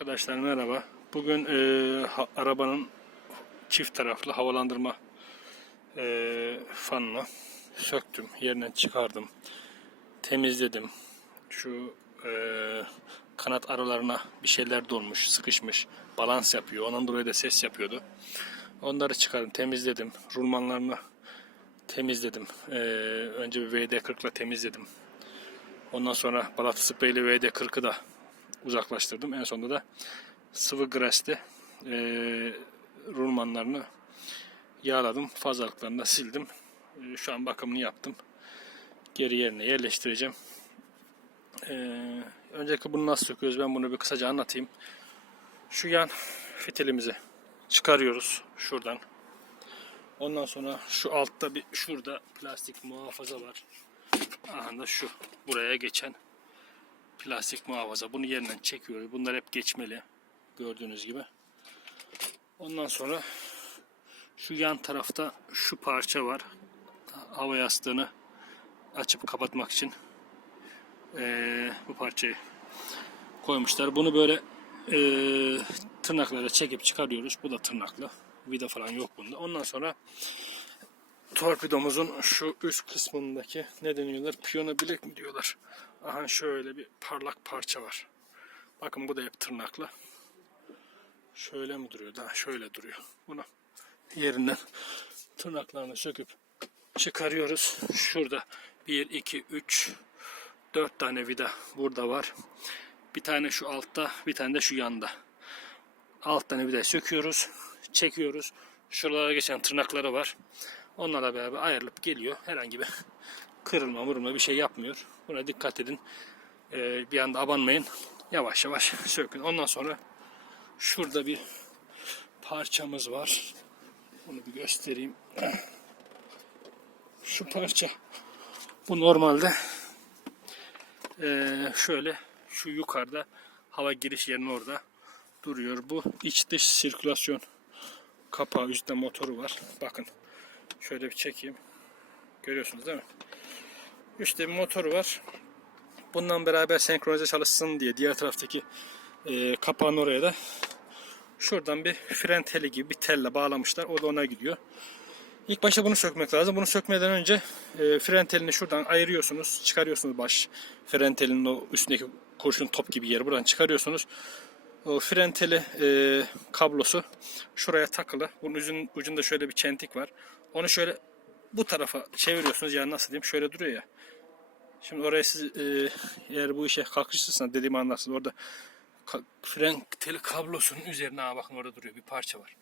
Arkadaşlar merhaba. Bugün e, ha- arabanın çift taraflı havalandırma e, fanını söktüm. Yerinden çıkardım. Temizledim. Şu e, kanat aralarına bir şeyler dolmuş, sıkışmış. Balans yapıyor. Ondan dolayı da ses yapıyordu. Onları çıkardım, temizledim. Rulmanlarını temizledim. E, önce bir VD40 ile temizledim. Ondan sonra balata spreyli VD40'ı da uzaklaştırdım. En sonunda da sıvı greste e, rulmanlarını yağladım. Fazlalıklarını da sildim. E, şu an bakımını yaptım. Geri yerine yerleştireceğim. E, öncelikle bunu nasıl söküyoruz ben bunu bir kısaca anlatayım. Şu yan fitilimizi çıkarıyoruz şuradan. Ondan sonra şu altta bir şurada plastik muhafaza var. Aha da şu buraya geçen plastik muhafaza. Bunu yerinden çekiyoruz. Bunlar hep geçmeli. Gördüğünüz gibi. Ondan sonra şu yan tarafta şu parça var. Hava yastığını açıp kapatmak için eee, bu parçayı koymuşlar. Bunu böyle eee tırnaklara çekip çıkarıyoruz. Bu da tırnaklı. Vida falan yok bunda. Ondan sonra torpidomuzun şu üst kısmındaki ne deniyorlar? Piyano bilek mi diyorlar? Aha şöyle bir parlak parça var. Bakın bu da hep tırnaklı. Şöyle mi duruyor? Daha şöyle duruyor. Bunu yerinden tırnaklarını söküp çıkarıyoruz. Şurada 1, 2, 3, 4 tane vida burada var. Bir tane şu altta, bir tane de şu yanda. Alt tane vida söküyoruz, çekiyoruz. Şuralara geçen tırnakları var. Onlarla beraber ayrılıp geliyor. Herhangi bir kırılma mırılma bir şey yapmıyor. Buna dikkat edin. Ee, bir anda abanmayın. Yavaş yavaş sökün. Ondan sonra şurada bir parçamız var. Bunu bir göstereyim. Şu parça. Bu normalde ee, şöyle şu yukarıda hava giriş yerinin orada duruyor. Bu iç dış sirkülasyon kapağı üstte motoru var. Bakın şöyle bir çekeyim. Görüyorsunuz değil mi? İşte bir motoru var. Bundan beraber senkronize çalışsın diye diğer taraftaki e, kapağın oraya da şuradan bir fren teli gibi bir telle bağlamışlar. O da ona gidiyor. İlk başta bunu sökmek lazım. Bunu sökmeden önce e, fren telini şuradan ayırıyorsunuz. Çıkarıyorsunuz baş fren telinin o üstündeki kurşun top gibi yeri buradan çıkarıyorsunuz. O fren teli e, kablosu şuraya takılı. Bunun ucun, ucunda şöyle bir çentik var. Onu şöyle bu tarafa çeviriyorsunuz. Yani nasıl diyeyim? Şöyle duruyor ya. Şimdi oraya siz e, eğer bu işe kalkışırsanız dediğimi anlarsınız. Orada ka- fren teli kablosunun üzerine ha, bakın orada duruyor bir parça var.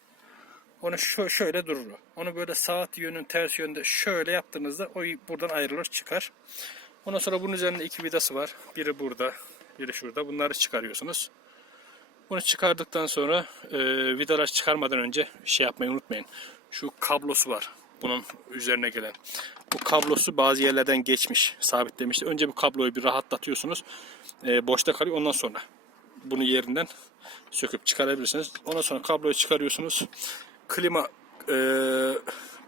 Onu şö- şöyle durur. Onu böyle saat yönün ters yönde şöyle yaptığınızda o buradan ayrılır çıkar. Ondan sonra bunun üzerinde iki vidası var. Biri burada, biri şurada. Bunları çıkarıyorsunuz. Bunu çıkardıktan sonra e, vidalar çıkarmadan önce şey yapmayı unutmayın. Şu kablosu var. Bunun üzerine gelen. Bu kablosu bazı yerlerden geçmiş, sabitlemişti. Önce bu kabloyu bir rahatlatıyorsunuz. E, boşta kalıyor. Ondan sonra bunu yerinden söküp çıkarabilirsiniz. Ondan sonra kabloyu çıkarıyorsunuz. Klima e,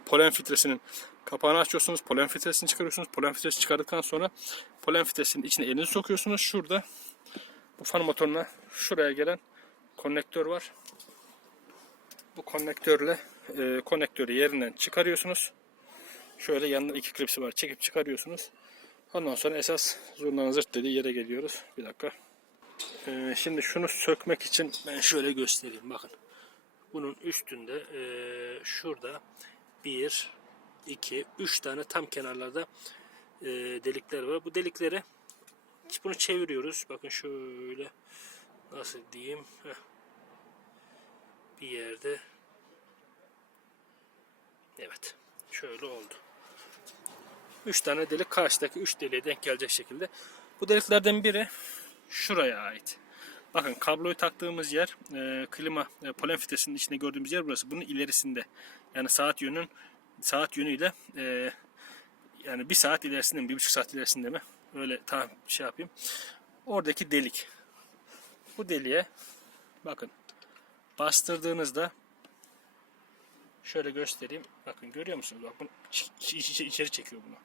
polen filtresinin kapağını açıyorsunuz. Polen filtresini çıkarıyorsunuz. Polen filtresi çıkardıktan sonra polen filtresinin içine elinizi sokuyorsunuz. Şurada bu fan motoruna şuraya gelen konnektör var. Bu konnektörle e, konnektörü yerinden çıkarıyorsunuz. Şöyle yanında iki klipsi var. Çekip çıkarıyorsunuz. Ondan sonra esas zurnanın zırt dediği yere geliyoruz. Bir dakika. E, şimdi şunu sökmek için ben şöyle göstereyim. Bakın. Bunun üstünde e, şurada bir, iki, üç tane tam kenarlarda e, delikler var. Bu delikleri bunu çeviriyoruz. Bakın şöyle nasıl diyeyim Heh. bir yerde evet şöyle oldu. Üç tane delik karşıdaki üç deliğe denk gelecek şekilde. Bu deliklerden biri şuraya ait. Bakın kabloyu taktığımız yer e, klima e, polen filtresinin içinde gördüğümüz yer burası. Bunun ilerisinde. Yani saat yönün saat yönüyle e, yani bir saat ilerisinde mi bir buçuk saat ilerisinde mi öyle tam şey yapayım. Oradaki delik. Bu deliğe bakın bastırdığınızda şöyle göstereyim. Bakın görüyor musunuz? Bak bunu iç- iç- içeri çekiyor bunu.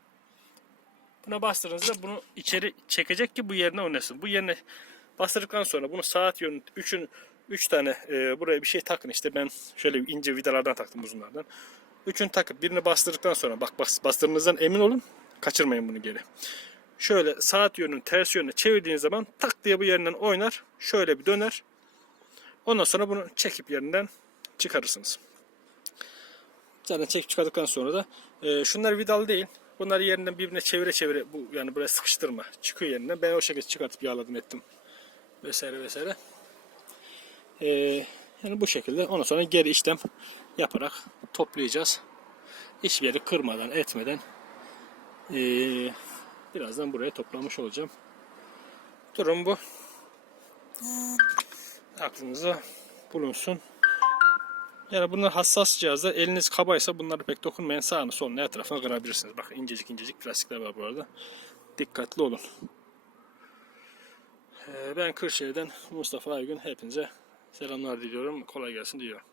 Buna bastırdığınızda bunu içeri çekecek ki bu yerine oynasın. Bu yerine Bastırdıktan sonra bunu saat yönü 3'ün 3 tane e, buraya bir şey takın işte ben şöyle ince vidalardan taktım uzunlardan. Üçünü takıp birini bastırdıktan sonra bak bas, bastırdığınızdan emin olun. Kaçırmayın bunu geri. Şöyle saat yönünün ters yönüne çevirdiğiniz zaman tak diye bu yerinden oynar. Şöyle bir döner. Ondan sonra bunu çekip yerinden çıkarırsınız. Zaten çekip çıkardıktan sonra da e, şunlar vidalı değil. Bunları yerinden birbirine çevire çevire bu yani buraya sıkıştırma. Çıkıyor yerinden. Ben o şekilde çıkartıp yağladım ettim. Vesaire vesaire. E, yani bu şekilde ondan sonra geri işlem yaparak toplayacağız. Hiçbir yeri kırmadan etmeden e, birazdan buraya toplamış olacağım. Durum bu. Aklınıza bulunsun. Yani bunlar hassas cihazlar. Eliniz kabaysa bunları pek dokunmayın. Sağını solunu her tarafına kırabilirsiniz. Bak incecik incecik plastikler var bu arada. Dikkatli olun. Ee, Ben Kırşehir'den Mustafa Aygün. Hepinize selamlar diliyorum. Kolay gelsin diyorum.